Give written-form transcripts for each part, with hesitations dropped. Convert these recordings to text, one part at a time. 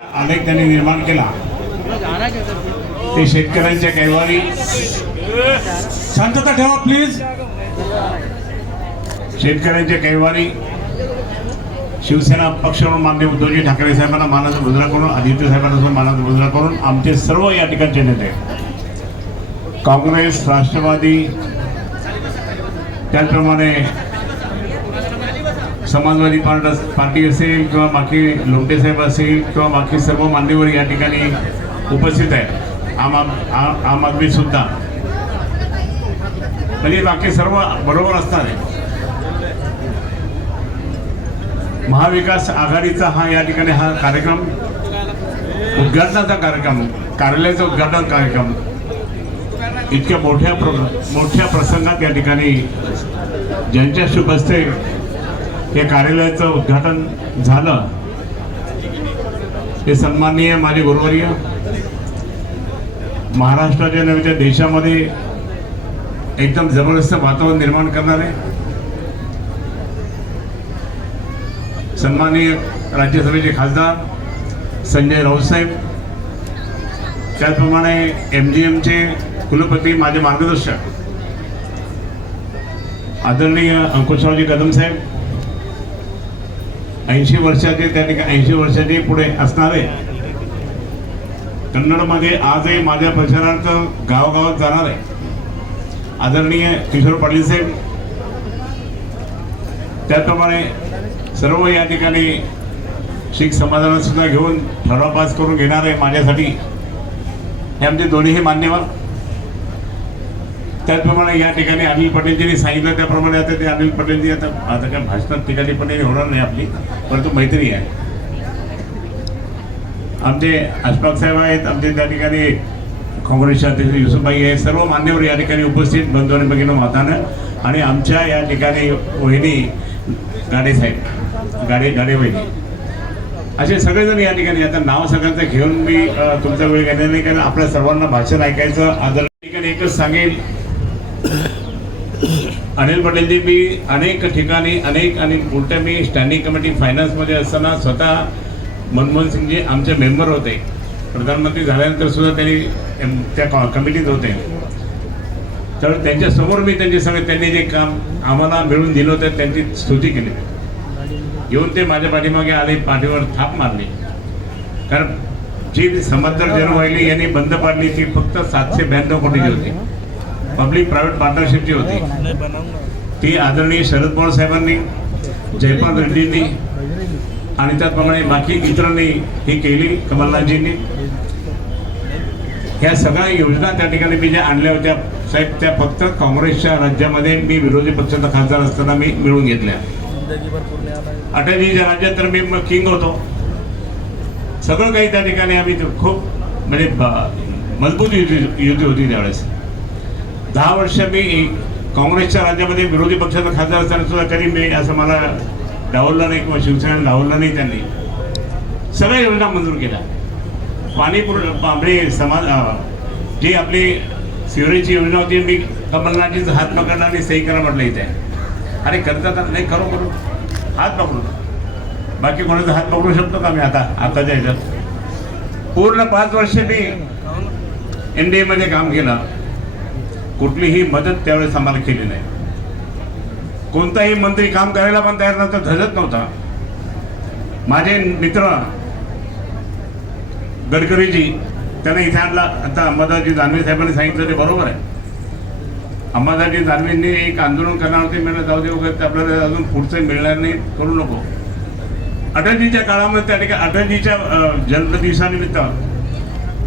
अनेक त्यांनी निर्माण केला ते शेतकऱ्यांच्या कैवारी। शांतता ठेवा प्लीज। शेतकऱ्यांच्या कैवारी शिवसेना पक्षाकडून माननीय उद्धवजी ठाकरे साहेबांना मानाचा मुजरा करून, आदित्य साहेबांना मानाचा मुजरा करून आमचे सर्व या ठिकाणचे नेते, काँग्रेस, राष्ट्रवादी, त्याचप्रमाणे समाजवादी पार्टी असेल किंवा बाकी लोमटे साहेब असेल किंवा बाकी सर्व मान्यवर या ठिकाणी उपस्थित आहेत। आम आदमी सुद्धा, म्हणजे बाकी सर्व बरोबर असणार आहे। महाविकास आघाडीचा हा या ठिकाणी हा कार्यक्रम, उद्घाटनाचा कार्यक्रम, कार्यालयाचा उद्घाटन कार्यक्रम इतक्या मोठ्या प्रसंगात या ठिकाणी ज्यांच्या शुभ हस्ते हे कार्यालयाचं उद्घाटन झालं हे सन्माननीय माझे गुरुवर्य, महाराष्ट्राच्या नव्हे तर देशामध्ये एकदम जबरदस्त वातावरण निर्माण करणारे सन्माननीय राज्यसभेचे खासदार संजय राऊत साहेब, त्याचप्रमाणे MGMचे कुलपती, माझे मार्गदर्शक आदरणीय अंकुशरावजी कदम साहेब, 80 वर्षाचे, त्या ठिकाणी 80 वर्षाचे पुढे असणारे, कन्नडमध्ये आजही माझ्या प्रचारार्थ गावगावात जाणार आहे आदरणीय किशोर पाटील साहेब, त्याचप्रमाणे सर्व या ठिकाणी शीख समाजाला सुद्धा घेऊन ठराव पास करून घेणार आहे माझ्यासाठी हे आमचे दोन्हीही मान्यवर। त्याचप्रमाणे या ठिकाणी अनिल पटेलजींनी सांगितलं त्याप्रमाणे आता ते अनिल पटेलजी आता काय भाषणात ठिकाणी पण होणार नाही आपली, परंतु मैत्री आहे। आमचे अशफाक साहेब आहेत, आमचे त्या ठिकाणी काँग्रेसचे अध्यक्ष युसुफभाई आहेत, सर्व मान्यवर या ठिकाणी उपस्थित बंधू आणि भगिनी मातानं, आणि आमच्या या ठिकाणी वहिनी गाडे साहेब, गाडे वहिनी, असे सगळेजण या ठिकाणी। आता नाव सगळ्यांचं घेऊन मी तुमचा वेळ घेणार नाही, कारण आपल्या सर्वांना भाषण ऐकायचं। आदर ठिकाणी एकच सांगेल, अनिल पटेलजी, मी अनेक ठिकाणी आणि उलट मी स्टँडिंग कमिटी फायनान्समध्ये असताना स्वतः मनमोहन सिंगजी आमचे मेंबर होते, प्रधानमंत्री झाल्यानंतर सुद्धा त्यांनी त्या कमिटीत होते, तर त्यांच्यासमोर मी त्यांचे सगळे त्यांनी जे काम आम्हाला मिळून दिलं होतं त्यांची स्तुती केली, येऊन ते माझ्या पाठीमागे आले, पाठीवर थाप मारली, कारण जी समंदर जनवाहिनी यांनी बंद पाडली ती फक्त 792 कोटीची होती, पब्लिक प्रायव्हेट पार्टनरशिपची होती, ती आदरणीय शरद पवार साहेबांनी, जयपाल रेड्डींनी आणि त्याचप्रमाणे बाकी इतरांनी ही केली, कमलनाथजींनी। ह्या सगळ्या योजना त्या ठिकाणी मी ज्या आणल्या होत्या साहेब, त्या फक्त काँग्रेसच्या राज्यामध्ये मी विरोधी पक्षाचा खासदार असताना मी मिळून घेतल्या। अटलजीच्या राज्यात तर मी किंग होतो, सगळं काही त्या ठिकाणी आम्ही खूप म्हणजे मजबूत युती होती त्यावेळेस। 10 वर्ष मी काँग्रेसच्या राज्यामध्ये विरोधी पक्षाचा खासदार असताना सुद्धा कधी मी असं मला डावललं नाही किंवा शिवसेनेला डावललं नाही। त्यांनी सगळ्या योजना मंजूर केल्या, पाणी आपले समाज जी आपली सिवरेजची योजना होती, मी कमलनाथजीचा हात पकडला आणि सही करा म्हटलं इथे, अरे करतात नाही, करू हात पकडू, बाकी कोणाचा हात पकडू शकतो का मी आताच्या ह्याच्यात? पूर्ण 5 वर्षे मी NDA मध्ये काम केलं, कुठलीही मदत त्यावेळेस आम्हाला केली नाही, कोणताही मंत्री काम करायला पण तयार नव्हता, धजत नव्हता। माझे मित्र गडकरीजी त्याने इथे आणला, आता अंबादासजी दानवे साहेबांनी सांगितलं ते बरोबर आहे, अंबादासजी दानवेंनी एक आंदोलन करणार होते, मला जाऊ दे वगैरे, आपल्याला अजून पुढचं मिळणार नाही, करू नको। अटलजीच्या काळामध्ये त्या ठिकाणी अटलजीच्या जन्मदिवसानिमित्त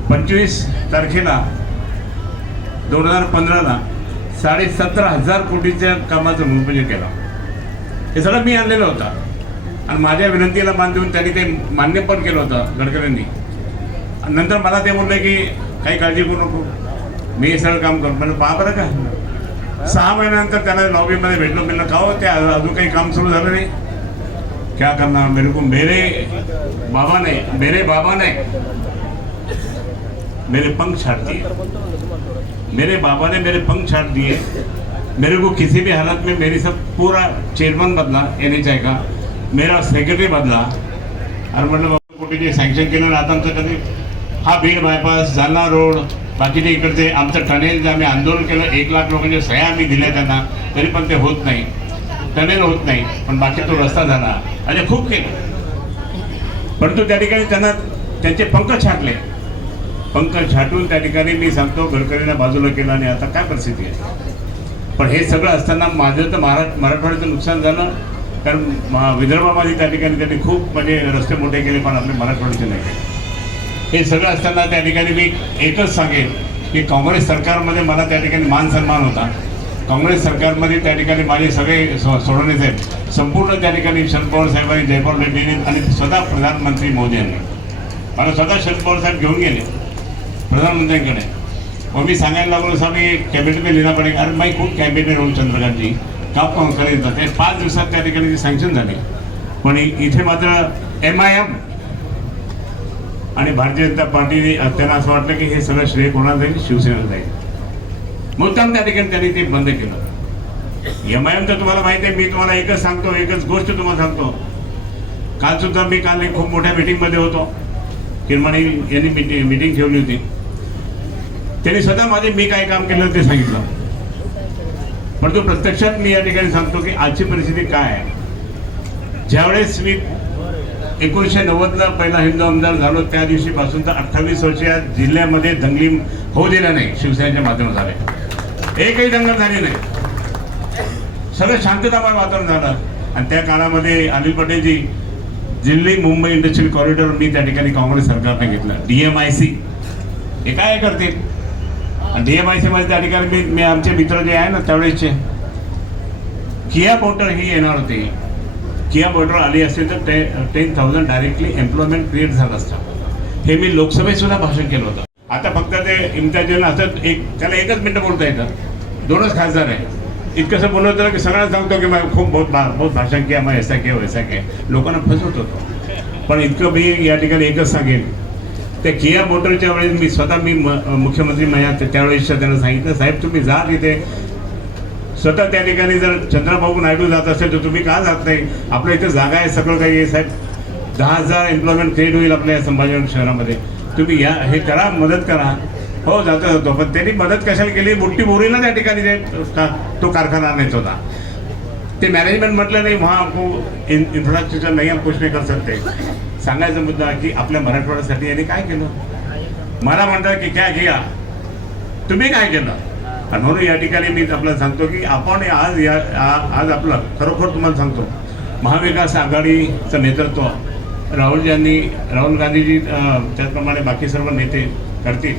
25 तारखेला 2015ला 17,500 कोटीच्या कामाचं भूमिपूजन केलं, हे सगळं मी आणलेलं होतं आणि माझ्या विनंतीला मान देऊन त्यांनी ते मान्य पण केलं होतं गडकरींनी। नंतर मला ते बोलले की काही काळजी करू नको, मी हे सगळं काम करतो, म्हणजे पहा बरं का। 6 महिन्यानंतर त्यांना लॉबीमध्ये भेटलो, मिळलं का हो ते अजून काही काम सुरू झालं नाही, क्या करना, मेरे को मेरे बाबा ने मेरे पंख छाट दिए, मेरे बाबा ने मेरे पंख छाट दिए, मेरे को किसी भी हालत में मेरी सब पूरा चेयरमैन बदला NHI का, मेरा सेक्रेटरी बदला, और मतलब कोटीचे सँक्शन केलं. आता आमचं कधी हा बीड बायपास, जालना रोड, बाकीचे इकडचे आमचं टनेल जे आम्ही आंदोलन केलं, 1 लाख लोकांच्या सह्या आम्ही दिल्या त्यांना, तरी पण ते होत नाही. टनेल होत नाही, पण बाकी तो रस्ता झाला आणि खूप केलं. परंतु त्या ठिकाणी त्यांना त्यांचे पंख छाटले. पंख छाटून त्या ठिकाणी मी सांगतो गडकरींना बाजूला केलं आणि आता काय परिस्थिती आहे. पण हे सगळं असताना माझं तर मराठवाड्याचं नुकसान झालं, कारण विदर्भामध्ये त्या ठिकाणी त्यांनी खूप म्हणजे रस्ते मोठे केले, पण आपले मराठवाड्याचे नाही केले. हे सगळं असताना त्या ठिकाणी मी एकच सांगेन की काँग्रेस सरकारमध्ये मला त्या ठिकाणी मान सन्मान होता. काँग्रेस सरकारमध्ये त्या ठिकाणी माझे सगळे सोडवणे साहेब, संपूर्ण त्या ठिकाणी शरद पवार साहेबांनी, जयपाल रेड्डींनी आणि स्वतः प्रधानमंत्री मोदींनी मला स्वतः शरद पवार साहेब घेऊन गेले प्रधानमंत्र्यांकडे. मग मी सांगायला लागलो असं मी कॅबिनेट में लिहिना पडेल, अरे मैं खूप कॅबिनेट में राहून चंद्रकांतजी काम पण करेल. ते 5 दिवसात त्या ठिकाणी सँक्शन झाले. पण इथे मात्र MIM आणि भारतीय जनता पार्टीने त्यांना असं वाटलं की हे सगळं श्रेय कोणाला जाईल, शिवसेनेला जाईल. मुद्दाम त्या ठिकाणी त्यांनी ते बंद केलं. MIM तर तुम्हाला माहिती आहे. मी तुम्हाला एकच सांगतो, एकच गोष्ट तुम्हाला सांगतो. काल सुद्धा मी एक खूप मोठ्या मीटिंगमध्ये होतो. किरमाणी यांनी मीटिंग ठेवली होती. त्यांनी स्वतः मी काय काम केलं ते सांगितलं. परंतु प्रत्यक्षात मी या ठिकाणी सांगतो की आजची परिस्थिती काय आहे. ज्यावेळेस मी 1990ला पहिला हिंदू आमदार झालो, त्या दिवशीपासून तर 28 वर्ष या जिल्ह्यामध्ये दंगली होऊ दिल्या नाही. शिवसेनेच्या माध्यमात झाले, एकही दंगल झाली नाही. सगळं शांततामय वातावरण झालं. आणि त्या काळामध्ये अनिल पटेलजी दिल्ली मुंबई इंडस्ट्रियल कॉरिडॉर मी त्या ठिकाणी काँग्रेस सरकारने घेतलं. DMIC हे काय करतील. आणि DMIC मध्ये त्या ठिकाणी मी आमचे मित्र जे आहे ना त्यावेळेसचे किया पोर्टर ही येणार होते. किया पोर्टर आली असेल तर 10,000 डायरेक्टली एम्प्लॉयमेंट क्रिएट झालं असतं. हे मी लोकसभेत सुद्धा भाषण केलं होतं. आता फक्त ते इम्तियाजनं असं त्याला 1च मिनिटं बोलता येतं. 2च खासदार आहे. इतकंसं बोलत होतं की सगळ्यांना सांगतो की मैं खूप बहुत भाषण किया, मैं ऐसा किया वैसा किया, लोकांना फसवत होतो. पण इतकं मी या ठिकाणी एकच सांगेन, त्या किया मोटरच्या वेळेस मी स्वतः मुख्यमंत्री त्यावेळेस त्यांना सांगितलं, साहेब तुम्ही जा तिथे. स्वतः त्या ठिकाणी जर चंद्रबाबू नायडू जात असेल तर तुम्ही का जात नाही. आपल्या इथे जागा आहे, सगळं काही आहे साहेब. 10,000 एम्प्लॉयमेंट क्रिएट होईल आपल्या संभाजीनगर शहरामध्ये. तुम्ही या हे करा, मदत करा. हो जातो. पण त्यांनी मदत कशाला केली. बुट्टी बोरीला त्या ठिकाणी तो कारखाना नेत होता. ते मॅनेजमेंट म्हटलं नाही, वहाँ आपको इन्फ्रास्ट्रक्चर नाही, हम कुछ नहीं कर सकते. सांगायचा मुद्दा की आपल्या मराठवाड्यासाठी यांनी काय केलं. मला म्हणतात की काय केला, तुम्ही काय केलं. आणि म्हणून या ठिकाणी मी आपल्याला सांगतो की आपण आज आपलं खरोखर तुम्हाला सांगतो, महाविकास आघाडीचं नेतृत्व राहुल गांधीजी त्याचप्रमाणे बाकी सर्व नेते करतील.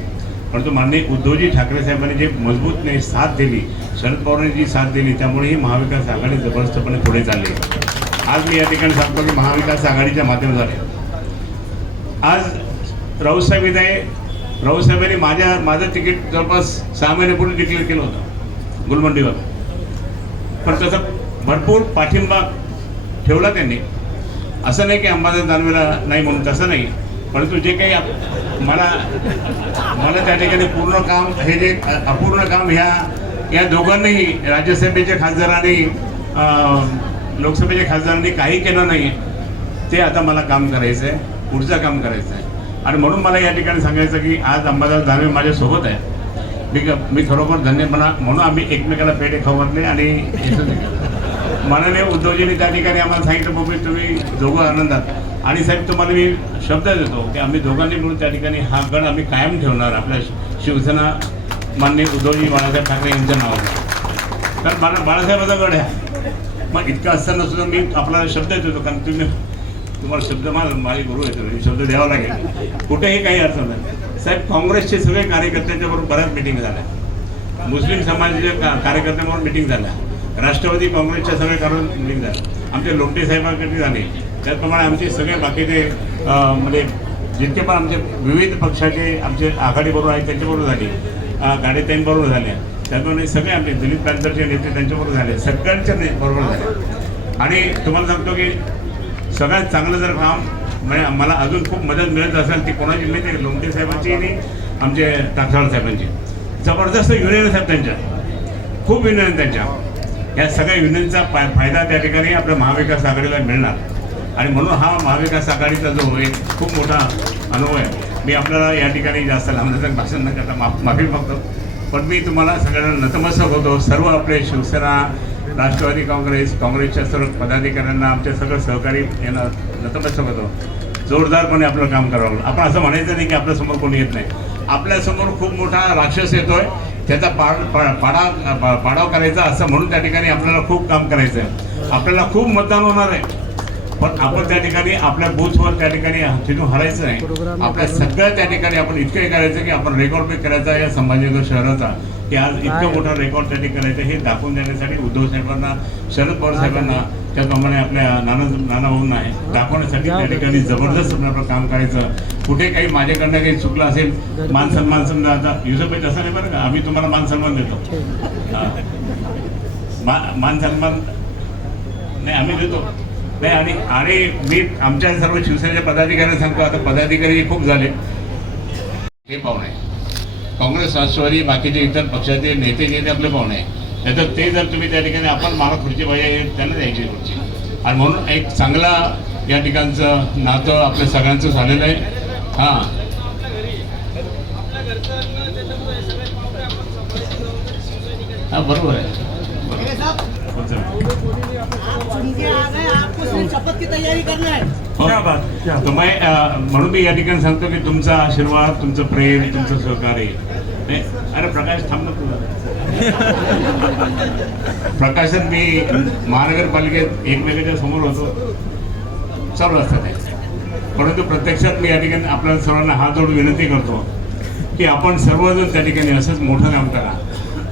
परंतु माननीय उद्धवजी ठाकरे साहेबांनी जे मजबूतने साथ दिली, शरद पवारांनी जी साथ दिली, त्यामुळे ही महाविकास आघाडी जबरदस्तपणे पुढे चालली. आज मी या ठिकाणी सांगतो की महाविकास आघाडीच्या माध्यमाद्वारे आज राऊतसाहेब इथे आहे. राऊतसाहेबांनी माझं तिकीट जवळपास 6 महिन्यापूर्वी डिक्लेअर केलं होतं गुलमंडीवर. पण तसं भरपूर पाठिंबा ठेवला त्यांनी. असं नाही की अंबादास दानवेला नाही म्हणून, तसं नाही. परंतु जे काही मला त्या ठिकाणी पूर्ण काम, हे जे अपूर्ण काम या दोघांनीही, राज्यसभेचे खासदार आणि लोकसभेच्या खासदारांनी काही केलं नाही. ते आता मला काम करायचं आहे, पुढचं काम करायचं आहे. आणि म्हणून मला या ठिकाणी सांगायचं की आज अंबादास दानवे माझ्यासोबत आहे. मी खरोखर धन्य म्हणून आम्ही एकमेकाला पेढे खाऊ घातले. आणि माननीय उद्धवजींनी त्या ठिकाणी आम्हाला सांगितलं, बाबा तुम्ही दोघं आनंदात. आणि साहेब तुम्हाला मी शब्द देतो की आम्ही दोघांनी मिळून त्या ठिकाणी हा गड आम्ही कायम ठेवणार आपल्या शिवसेना माननीय उद्धवजी बाळासाहेब ठाकरे यांच्या नावावर. कारण बाळासाहेबाचा गड आहे. मग इतकं असताना सुद्धा मी आपल्याला शब्द देतो, कारण तुम्हाला शब्द माझे गुरु येतो, शब्द द्यावा लागेल. कुठेही काही अडचण नाही साहेब. काँग्रेसचे सगळे कार्यकर्त्यांच्याबरोबर बऱ्याच मिटिंग झाल्या, मुस्लिम समाजाच्या कार्यकर्त्यांबरोबर मिटिंग झाल्या, राष्ट्रवादी काँग्रेसच्या सगळ्या मिटिंग झाल्या, आमच्या लोमटे साहेबांकडे झाले. त्याचप्रमाणे आमचे सगळे बाकीचे म्हणजे जितके पण आमचे विविध पक्षाचे आमचे आघाडीबरोबर आहेत त्यांच्याबरोबर झाले, गाडेताईंबरोबर झाल्या. त्याचप्रमाणे सगळे आमचे दिलीप पॅन्थरचे नेते त्यांच्याबरोबर झाले, सगळ्यांच्या बरोबर झाले. आणि तुम्हाला सांगतो की सगळ्यात चांगलं जर काम म्हणजे मला अजून खूप मदत मिळत असेल ती कोणाची मिळते, लोमटे साहेबांची आणि आमचे टाकसाळ साहेबांची. जबरदस्त युनियन साहेब त्यांच्या, खूप युनियन त्यांच्या. या सगळ्या युनियनचा फायदा त्या ठिकाणी आपल्या महाविकास आघाडीला मिळणार. आणि म्हणून हा महाविकास आघाडीचा जो एक खूप मोठा अनुभव आहे. मी आपल्याला या ठिकाणी जास्त लांबण्याचं भाषण न करता माफी मागतो, पण मी तुम्हाला सगळ्यांना नतमस्तक होतो. सर्व आपले शिवसेना, राष्ट्रवादी काँग्रेसच्या सर्व पदाधिकाऱ्यांना, आमच्या सगळं सहकारी यांना नतमस्तक होतो. जोरदारपणे आपलं काम करावं. आपण असं म्हणायचं नाही की आपल्यासमोर कोणी येत नाही. आपल्यासमोर खूप मोठा राक्षस येतोय, त्याचा पाडाव करायचा असं म्हणून त्या ठिकाणी आपल्याला खूप काम करायचं आहे. आपल्याला खूप मतदान होणार आहे, पण आपण त्या ठिकाणी आपल्या बूथवर त्या ठिकाणी तिथून हरायचं नाही. आपल्या सगळ्या त्या ठिकाणी आपण इतकं करायचं की आपण रेकॉर्ड बी करायचा या संभाजीनगर शहराचा, की आज इतकं मोठा रेकॉर्ड त्या ठिकाणी करायचं हे दाखवून देण्यासाठी उद्धव साहेबांना, शरद पवार साहेबांना, त्याप्रमाणे आपल्या नाना भाऊंना आहे दाखवण्यासाठी त्या ठिकाणी जबरदस्त आपलं काम करायचं. कुठे काही माझ्याकडनं काही चुकलं असेल, मान सन्मान समजा, आता युसुफभाई तसं नाही बरं का, आम्ही तुम्हाला मान सन्मान देतो. मान सन्मान नाही आम्ही देतो नाही. आणि मी आमच्या सर्व शिवसेनेच्या पदाधिकाऱ्यांना सांगतो, आता पदाधिकारी खूप झाले, हे पाहुणे काँग्रेस, राष्ट्रवादी, बाकीचे इतर पक्षाचे नेते जे ते आपले पाहुणे आहे. त्याच्यात ते जर तुम्ही त्या ठिकाणी आपण मला खुर्ची पाहिजे त्यांना द्यायची खुर्ची. आणि म्हणून एक चांगला या ठिकाणचं नातं आपल्या सगळ्यांचं झालेलं आहे. हां हां बरोबर आहे. शपथ की तयारी करना है. तो म्हणून मी या ठिकाणी सांगतो की तुमचा आशीर्वाद, तुमचं प्रेम, तुमचं सहकार्य. अरे प्रकाश थांब ना तुझा. प्रकाशन मी महानगरपालिकेत एकमेकांच्या समोर होतो, चालू असतं ते. परंतु प्रत्यक्षात मी या ठिकाणी आपल्या सर्वांना हात जोडून विनंती करतो की आपण सर्वजण त्या ठिकाणी असंच मोठं काम करा.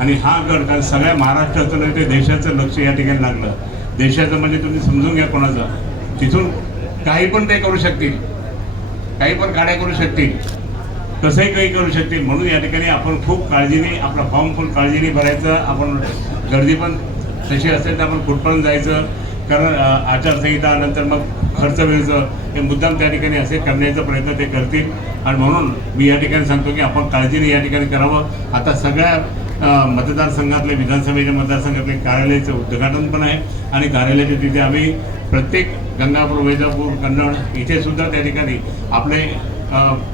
आणि हा गड, कारण सगळ्या महाराष्ट्राचं नाही ते देशाचं लक्ष या ठिकाणी लागलं. देशाचं म्हणजे तुम्ही समजून घ्या कोणाचं, तिथून काही पण ते करू शकतील, काही पण गाड्या करू शकतील, कसंही काही करू शकतील. म्हणून या ठिकाणी आपण खूप काळजीने आपला फॉर्म फुल काळजीने भरायचं. आपण गर्दी पण तशी असेल तर आपण कुठपर्यंत जायचं, कारण आचारसंहिता नंतर मग खर्च वेळचं हे मुद्दाम त्या ठिकाणी असे करण्याचा प्रयत्न ते करतील. आणि म्हणून मी या ठिकाणी सांगतो की आपण काळजीने या ठिकाणी करावं. आता सगळ्या मतदारसंघातले, विधानसभेच्या मतदारसंघातले कार्यालयाचं उद्घाटन पण आहे आणि कार्यालयाच्या तिथे आम्ही प्रत्येक गंगापूर, वैजापूर, कन्नड इथे सुद्धा त्या ठिकाणी आपले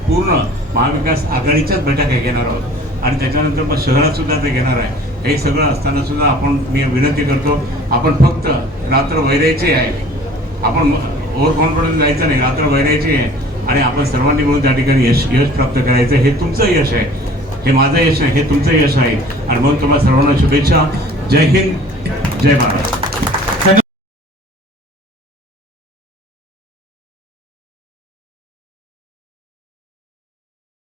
पूर्ण महाविकास आघाडीच्याच बैठका घेणार आहोत. आणि त्याच्यानंतर मग शहरात सुद्धा ते घेणार आहे. हे सगळं असताना सुद्धा आपण मी विनंती करतो, आपण फक्त रात्र वैरायची आहे, आपण ओव्हर कॉन्फिडन्स जायचं नाही, रात्र वैरायची आहे. आणि आपण सर्वांनी मिळून त्या ठिकाणी यश प्राप्त करायचं. हे तुमचं यश आहे, हे माझं यश आहे, हे तुमचं यश आहे. आणि म्हणून तुम्हाला सर्वांना शुभेच्छा. जय हिंद, जय महाराष्ट्र.